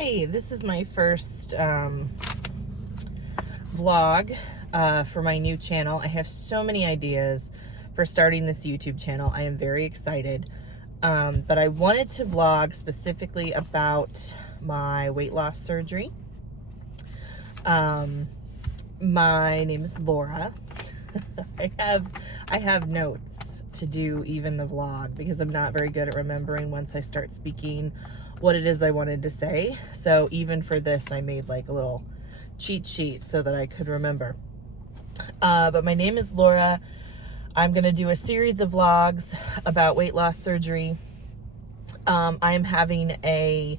Hi, this is my first vlog for my new channel. I have so many ideas for starting this YouTube channel. I am very excited, but I wanted to vlog specifically about my weight loss surgery. My name is Laura. I have notes to do even the vlog because I'm not very good at remembering once I start speaking what it is I wanted to say. So even for this, I made like a little cheat sheet so that I could remember. But my name is Laura. I'm gonna do a series of vlogs about weight loss surgery. I am having a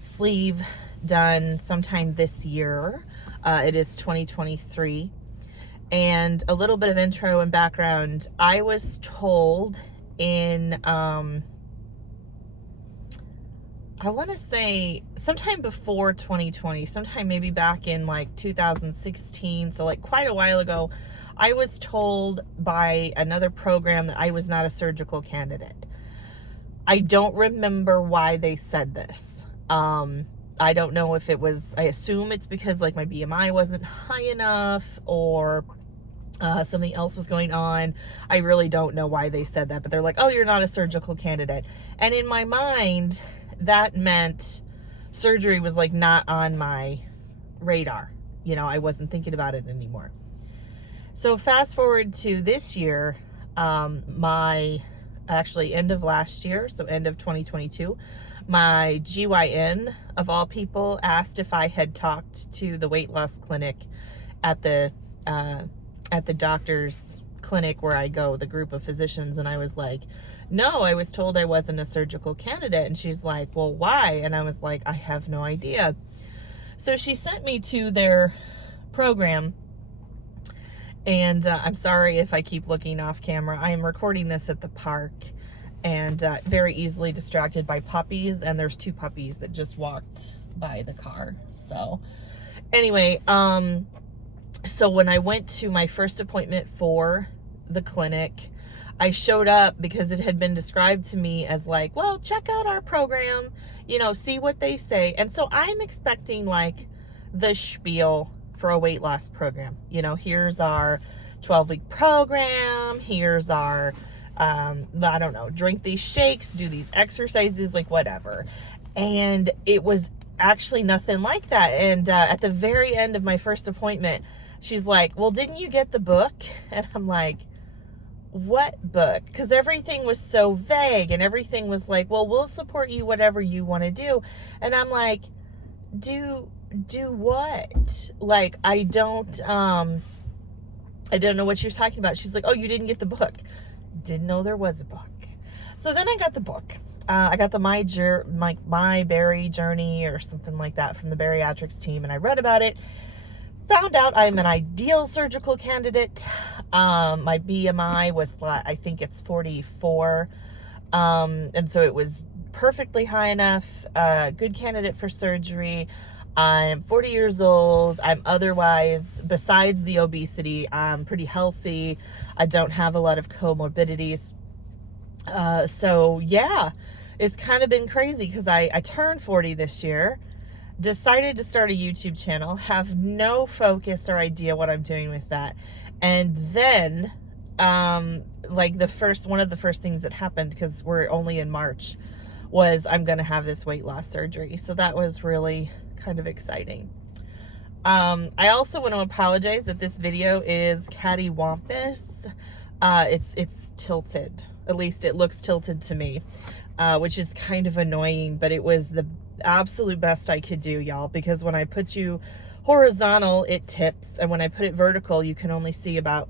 sleeve done sometime this year. It is 2023. And a little bit of intro and background. I was told in, I want to say sometime before 2020, sometime maybe back in like 2016, so like quite a while ago, I was told by another program that I was not a surgical candidate. I don't remember why they said this. I don't know if it was, I assume it's because like my BMI wasn't high enough or something else was going on. I really don't know why they said that, but they're like, oh, you're not a surgical candidate. And in my mind, that meant surgery was like not on my radar. You know, I wasn't thinking about it anymore. So fast forward to this year, actually end of last year, so end of 2022, my GYN of all people asked if I had talked to the weight loss clinic at the doctor's clinic where I go, the group of physicians, and I was like, no, I was told I wasn't a surgical candidate. And she's like, well, why? And I was like, I have no idea. So she sent me to their program, and I'm sorry if I keep looking off camera. I am recording this at the park and very easily distracted by puppies, and there's two puppies that just walked by the car. So anyway, so when I went to my first appointment for the clinic, I showed up because it had been described to me as like, well, check out our program, you know, see what they say. And so I'm expecting like the spiel for a weight loss program. You know, here's our 12-week program. Here's our, I don't know, drink these shakes, do these exercises, like whatever. And it was actually nothing like that. And at the very end of my first appointment, she's like, well, didn't you get the book? And I'm like, what book? Because everything was so vague and everything was like, well, we'll support you whatever you want to do. And I'm like, do what? Like, I don't know what she was talking about. She's like, oh, you didn't get the book. Didn't know there was a book. So then I got the book. I got the My Bari Journey or something like that from the Bariatrics team, and I read about it. Found out I'm an ideal surgical candidate. My BMI was, I think it's 44. And so it was perfectly high enough, good candidate for surgery. I'm 40 years old. I'm otherwise, besides the obesity, I'm pretty healthy. I don't have a lot of comorbidities. So yeah, it's kind of been crazy because I turned 40 this year. Decided to start a YouTube channel, have no focus or idea what I'm doing with that. And then, like one of the first things that happened, because we're only in March, was I'm going to have this weight loss surgery. So that was really kind of exciting. I also want to apologize that this video is cattywampus. It's tilted. At least it looks tilted to me, which is kind of annoying, but it was the absolute best I could do, y'all, because when I put you horizontal, it tips, and when I put it vertical, you can only see about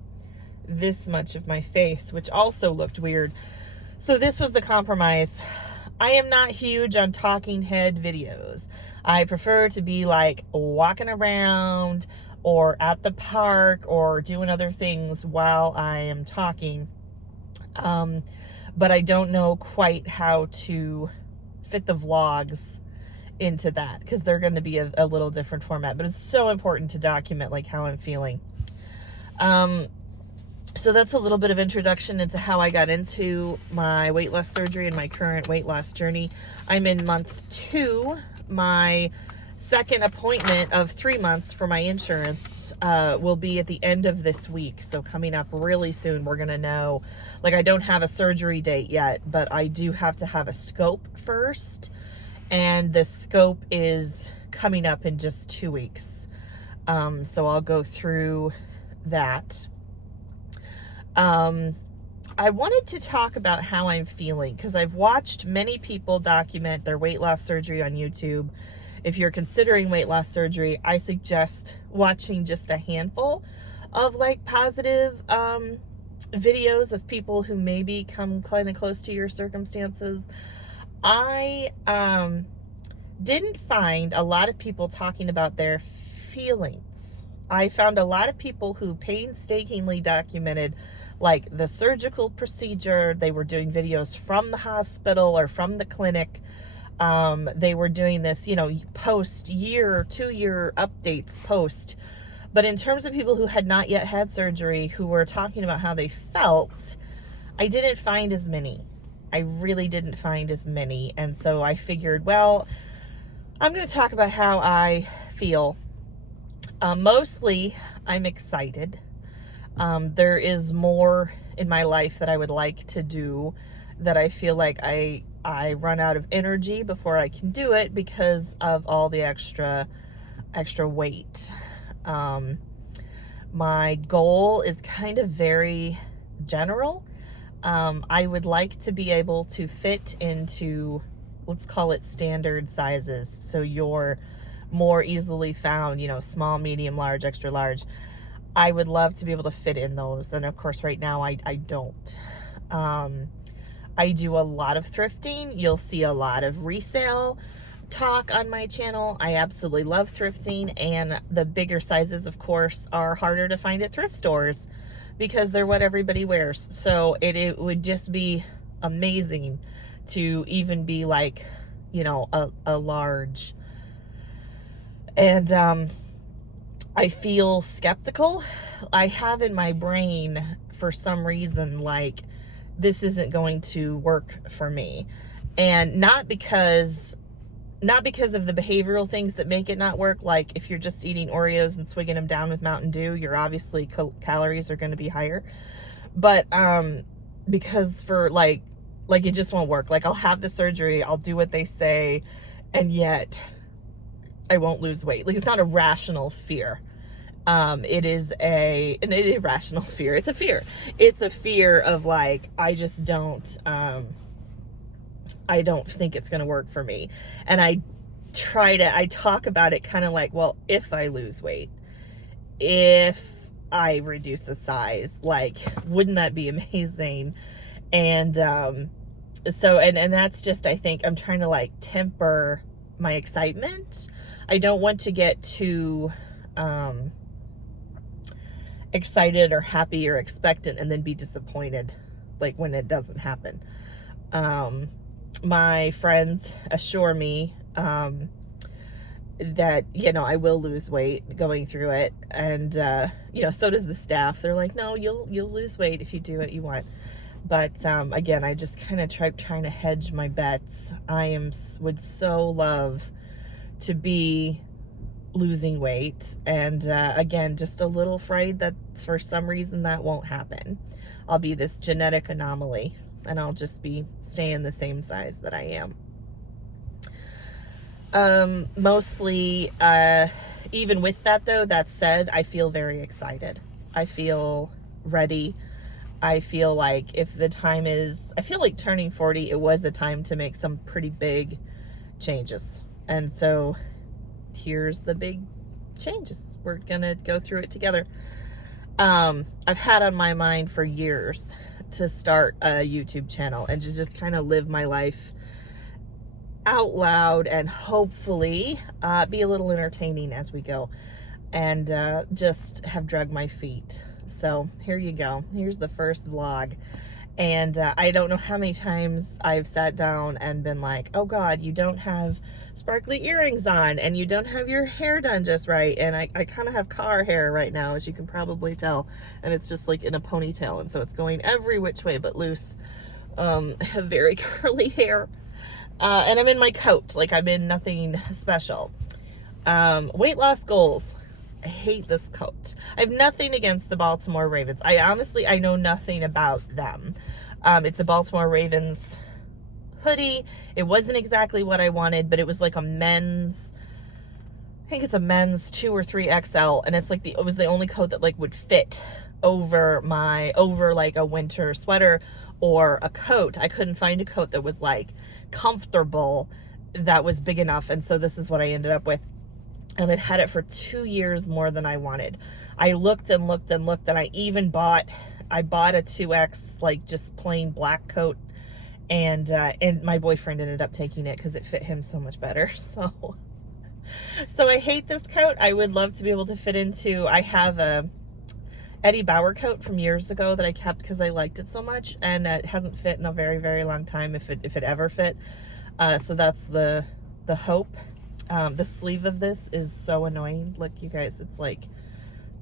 this much of my face, which also looked weird. So this was the compromise. I am not huge on talking head videos. I prefer to be like walking around or at the park or doing other things while I am talking. But I don't know quite how to fit the vlogs into that because they're going to be a little different format, but it's so important to document like how I'm feeling. So that's a little bit of introduction into how I got into my weight loss surgery and my current weight loss journey. I'm in month 2. My second appointment of 3 months for my insurance will be at the end of this week. So coming up really soon, we're going to know, like, I don't have a surgery date yet, but I do have to have a scope first. And the scope is coming up in just 2 weeks. So I'll go through that. I wanted to talk about how I'm feeling because I've watched many people document their weight loss surgery on YouTube. If you're considering weight loss surgery, I suggest watching just a handful of like positive videos of people who maybe come kind of close to your circumstances. I didn't find a lot of people talking about their feelings. I found a lot of people who painstakingly documented like the surgical procedure. They were doing videos from the hospital or from the clinic. They were doing this, post year, 2-year updates post. But in terms of people who had not yet had surgery, who were talking about how they felt, I didn't find as many. I really didn't find as many. And so I figured, well, I'm going to talk about how I feel. Mostly, I'm excited. There is more in my life that I would like to do, that I feel like I run out of energy before I can do it because of all the extra weight. My goal is kind of very general. I would like to be able to fit into, let's call it standard sizes. So your more easily found, small, medium, large, extra large. I would love to be able to fit in those. And of course, right now I don't. I do a lot of thrifting. You'll see a lot of resale talk on my channel. I absolutely love thrifting, and the bigger sizes, of course, are harder to find at thrift stores because they're what everybody wears. So it would just be amazing to even be like, a large. And I feel skeptical. I have in my brain, for some reason, like, this isn't going to work for me. And not because of the behavioral things that make it not work. Like if you're just eating Oreos and swigging them down with Mountain Dew, you're obviously calories are going to be higher. But because for like it just won't work. Like I'll have the surgery, I'll do what they say, and yet I won't lose weight. Like it's not a rational fear. It is an irrational fear. It's a fear. It's a fear of like, I just don't think it's going to work for me. And I talk about it kind of like, well, if I lose weight, if I reduce the size, like, wouldn't that be amazing? And, so, and that's just, I think I'm trying to like temper my excitement. I don't want to get too, excited or happy or expectant and then be disappointed like when it doesn't happen. My friends assure me that I will lose weight going through it, and so does the staff. They're like, no, you'll lose weight if you do what you want. But again, I just kind of trying to hedge my bets. Would so love to be losing weight, and again, just a little afraid that for some reason that won't happen. I'll be this genetic anomaly and I'll just be staying the same size that I am. Mostly, even with that though, that said, I feel very excited. I feel ready. I feel like if the time is, I feel like turning 40, it was a time to make some pretty big changes. And so here's the big changes. We're gonna go through it together. I've had on my mind for years to start a YouTube channel and to just kind of live my life out loud and hopefully be a little entertaining as we go, and just have dragged my feet. So here you go. Here's the first vlog. And I don't know how many times I've sat down and been like, oh God, you don't have sparkly earrings on, and you don't have your hair done just right. And I kind of have car hair right now, as you can probably tell. And it's just like in a ponytail. And so it's going every which way but loose. I have very curly hair. And I'm in my coat. Like, I'm in nothing special. Weight loss goals. I hate this coat. I have nothing against the Baltimore Ravens. I know nothing about them. It's a Baltimore Ravens hoodie. It wasn't exactly what I wanted, but it was like a men's, I think it's a men's 2 or 3 XL, and it's like it was the only coat that like would fit over like a winter sweater or a coat. I couldn't find a coat that was like comfortable that was big enough, and so this is what I ended up with. And I've had it for 2 years more than I wanted. I looked and looked and looked, and I bought a 2X, like just plain black coat. And my boyfriend ended up taking it because it fit him so much better. So I hate this coat. I would love to be able to fit into, I have a Eddie Bauer coat from years ago that I kept because I liked it so much. And it hasn't fit in a very, very long time, if it ever fit. So that's the hope. The sleeve of this is so annoying. Look, you guys, it's like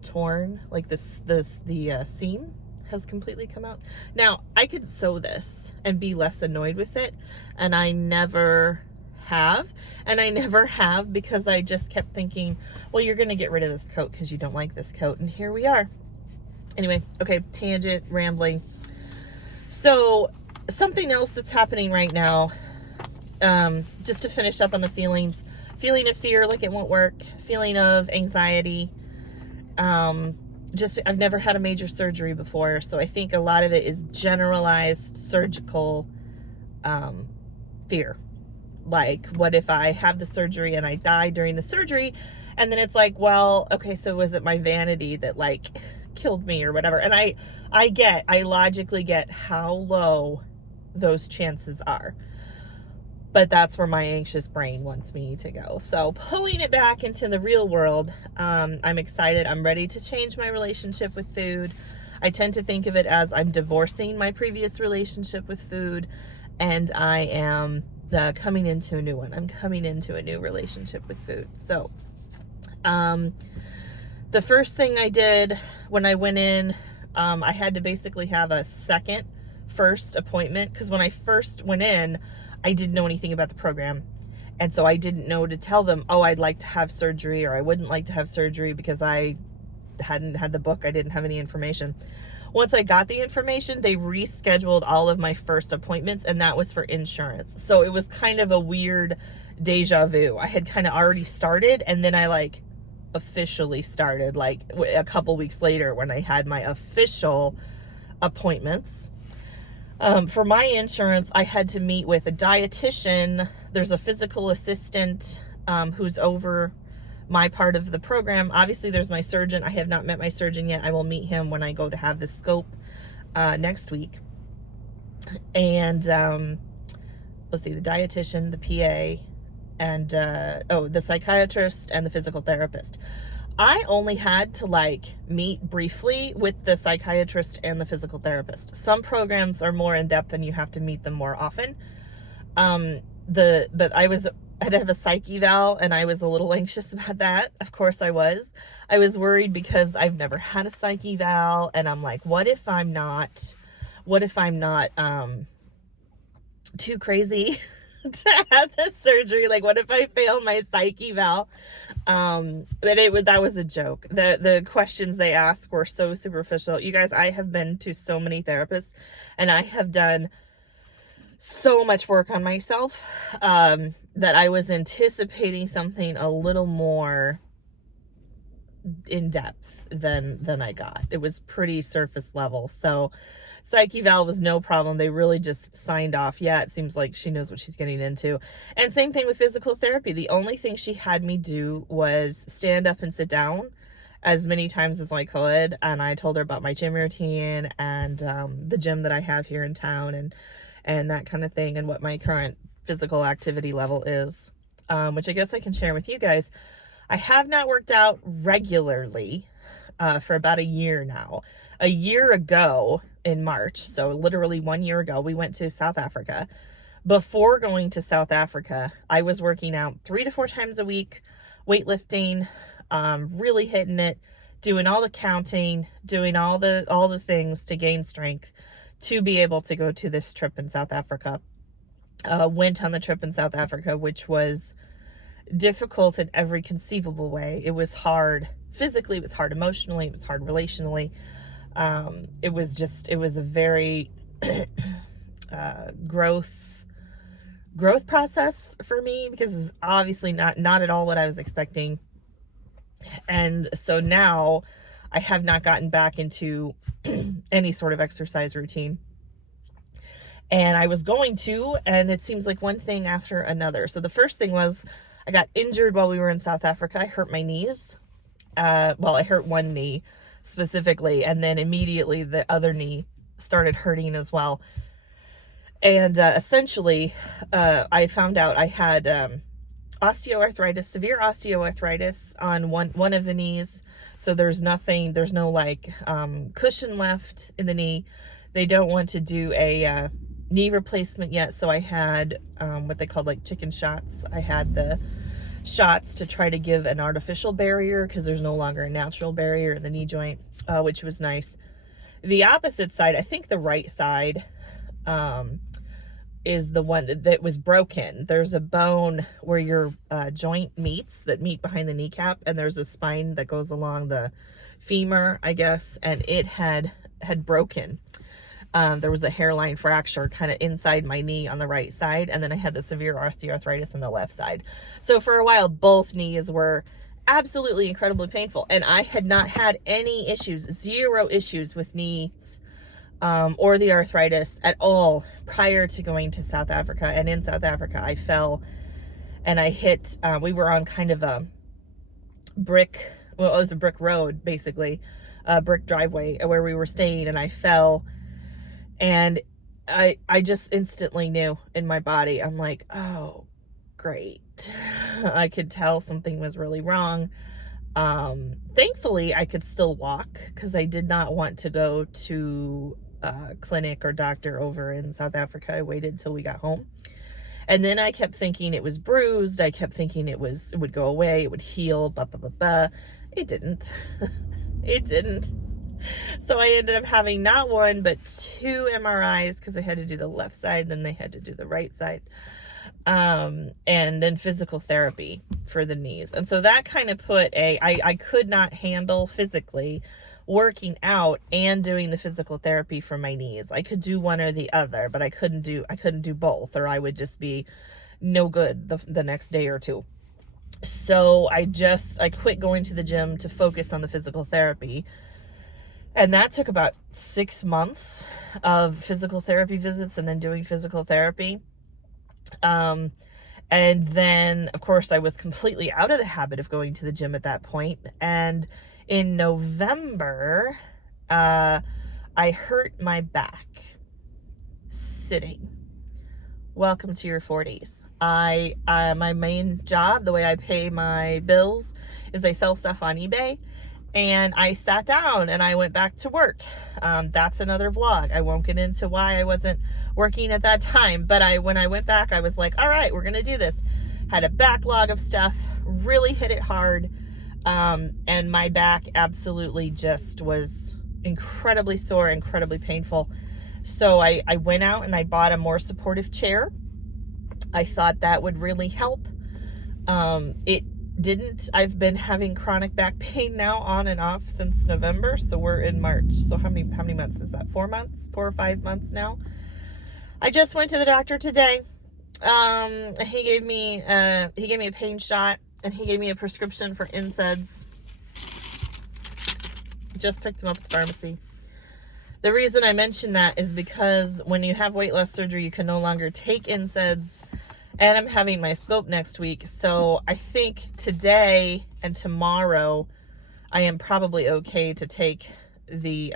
torn. Like the seam has completely come out. Now, I could sew this and be less annoyed with it, and I never have. And I never have because I just kept thinking, well, you're going to get rid of this coat because you don't like this coat. And here we are. Anyway, okay, tangent, rambling. So something else that's happening right now, just to finish up on the feelings. Feeling of fear, like it won't work. Feeling of anxiety. I've never had a major surgery before, so I think a lot of it is generalized surgical fear. Like, what if I have the surgery and I die during the surgery? And then it's like, well, okay, so was it my vanity that like killed me or whatever? And I logically get how low those chances are. But that's where my anxious brain wants me to go. So pulling it back into the real world, I'm excited. I'm ready to change my relationship with food. I tend to think of it as I'm divorcing my previous relationship with food, and I am coming into a new one. I'm coming into a new relationship with food. So the first thing I did when I went in, I had to basically have a first appointment, because when I first went in, I didn't know anything about the program. And so I didn't know to tell them, oh, I'd like to have surgery, or I wouldn't like to have surgery, because I hadn't had the book. I didn't have any information. Once I got the information, they rescheduled all of my first appointments, and that was for insurance. So it was kind of a weird deja vu. I had kind of already started, and then I like officially started like a couple weeks later when I had my official appointments. For my insurance, I had to meet with a dietitian. There's a physical assistant who's over my part of the program. Obviously, there's my surgeon. I have not met my surgeon yet. I will meet him when I go to have the scope next week. And let's see, the dietitian, the PA, and the psychiatrist and the physical therapist. I only had to like meet briefly with the psychiatrist and the physical therapist. Some programs are more in depth and you have to meet them more often. But I had to have a psych eval, and I was a little anxious about that. Of course I was. I was worried because I've never had a psych eval, and I'm like, what if I'm not too crazy to have this surgery? Like, what if I fail my psych eval? But that was a joke. The questions they asked were so superficial. You guys, I have been to so many therapists, and I have done so much work on myself, that I was anticipating something a little more in depth than I got. It was pretty surface level. So psych eval was no problem. They really just signed off. Yeah, it seems like she knows what she's getting into. And same thing with physical therapy. The only thing she had me do was stand up and sit down as many times as I could. And I told her about my gym routine and the gym that I have here in town, and that kind of thing, and what my current physical activity level is, which I guess I can share with you guys. I have not worked out regularly for about a year now. A year ago, in March. So literally 1 year ago, we went to South Africa. Before going to South Africa, I was working out 3 to 4 times a week, weightlifting, really hitting it, doing all the counting, doing all the things to gain strength to be able to go to this trip in South Africa. Went on the trip in South Africa, which was difficult in every conceivable way. It was hard physically, it was hard emotionally, it was hard relationally. It was a very growth process for me, because it's obviously not at all what I was expecting. And so now I have not gotten back into any sort of exercise routine. And I was going to, and it seems like one thing after another. So the first thing was, I got injured while we were in South Africa. I hurt my knees. Well, I hurt one knee specifically, and then immediately the other knee started hurting as well. And essentially, I found out I had osteoarthritis, severe osteoarthritis on one of the knees. So there's no like cushion left in the knee. They don't want to do a knee replacement yet. So I had what they called like chicken shots. I had the shots to try to give an artificial barrier, because there's no longer a natural barrier in the knee joint, which was nice. The opposite side, I think the right side, is the one that was broken. There's a bone where your joint meets, that meet behind the kneecap, and there's a spine that goes along the femur, I guess, and it had broken. There was a hairline fracture kind of inside my knee on the right side, and then I had the severe osteoarthritis on the left side. So for a while, both knees were absolutely incredibly painful, and I had not had any issues, 0 issues with knees or the arthritis at all prior to going to South Africa. And in South Africa, I fell and I hit, we were on kind of a brick, well, it was a brick road, basically, a brick driveway where we were staying, and I fell. And I just instantly knew in my body, I'm like, oh, great. I could tell something was really wrong. Thankfully, I could still walk, because I did not want to go to a clinic or doctor over in South Africa. I waited till we got home. And then I kept thinking it was bruised. I kept thinking it would go away, it would heal, blah, blah, blah, blah. It didn't. It didn't. So I ended up having not 1, but 2 MRIs, because I had to do the left side, then they had to do the right side. And then physical therapy for the knees. And so that kind of put I could not handle physically working out and doing the physical therapy for my knees. I could do one or the other, but I couldn't do both, or I would just be no good the next day or two. So I quit going to the gym to focus on the physical therapy. And that took about 6 months of physical therapy visits and then doing physical therapy. And then, of course, I was completely out of the habit of going to the gym at that point. And in November, I hurt my back sitting. Welcome to your 40s. My main job, the way I pay my bills, is I sell stuff on eBay. And I sat down and I went back to work. That's another vlog. I won't get into why I wasn't working at that time. But when I went back, I was like, all right, we're going to do this. Had a backlog of stuff, really hit it hard. And my back absolutely just was incredibly sore, incredibly painful. So I went out and I bought a more supportive chair. I thought that would really help. It didn't. I've been having chronic back pain now on and off since November, so we're in March. So how many months is that? 4 months? 4 or 5 months now. I just went to the doctor today. He gave me a pain shot, and he gave me a prescription for NSAIDs. Just picked them up at the pharmacy. The reason I mention that is because when you have weight loss surgery, you can no longer take NSAIDs. And I'm having my scope next week. So I think today and tomorrow, I am probably okay to take the